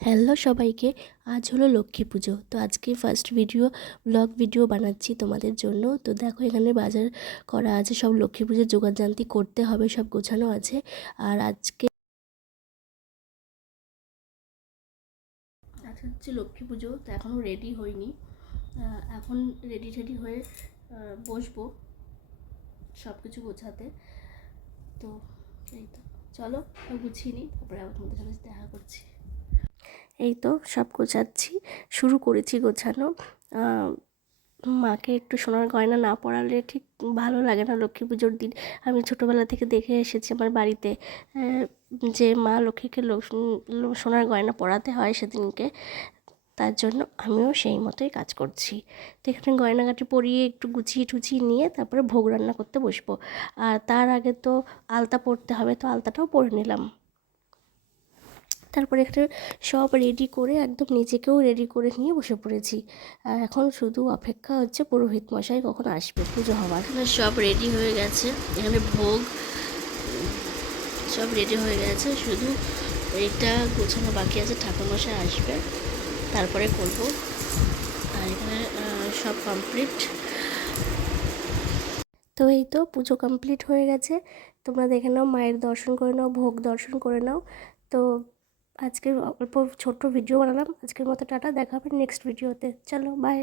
Hello সবাইকে আজ হলো লক্ষ্মী পুজো। তো আজকে ফার্স্ট ভিডিও ব্লগ ভিডিও বানাচ্ছি তোমাদের জন্য। তো দেখো এখানে বাজার করা আছে সব লক্ষ্মী পুজোর যোগাযান্তি করতে হবে সব গোছানো আছে। আর আজকে হচ্ছে লক্ষ্মী পুজো তো এখনও রেডি আহ, এখন রেডি টেডি হয়ে বসবো সব কিছু গোছাতে। তো এই তো চলো গুছিয়ে নিই তারপরে আবার তোমাদের সাথে দেখা করছি। এই তো সব গোছাচ্ছি, শুরু করেছি গোছানো। মাকে একটু সোনার গয়না না পরালে ঠিক ভালো লাগে না লক্ষ্মী পুজোর দিন। আমি ছোটোবেলা থেকে দেখে এসেছি আমার বাড়িতে যে মা লক্ষ্মীকে সোনার গয়না পরাতে হয় সেদিনকে, তার জন্য আমিও সেই মতোই কাজ করছি। তো এখানে গয়নাগাটি পরিয়ে একটু গুছিয়ে টুছিয়ে নিয়ে তারপরে ভোগ রান্না করতে বসবো। আর তার আগে তো আলতা পরতে হবে, তো আলতাটাও পরে নিলাম। তারপরে এখানে সব রেডি করে একদম নিজেকেও রেডি করে নিয়ে বসে পড়েছি। আর এখন শুধু অপেক্ষা হচ্ছে পুরোহিত মশাই কখন আসবে পুজো হওয়ার সব রেডি হয়ে গেছে এখানে ভোগ সব রেডি হয়ে গেছে শুধু এইটা গোছানো বাকি আছে ঠাকুরমশাই আসবে তারপরে করব। আর এখানে সব কমপ্লিট তো এই তো পুজো কমপ্লিট হয়ে গেছে তোমরা দেখে নাও মায়ের দর্শন করে নাও ভোগ দর্শন করে নাও। তো আজকের অল্প ছোট্ট ভিডিও বানালাম। আজকের মতো টাটা দেখা হবে নেক্সট ভিডিওতে চলো বাই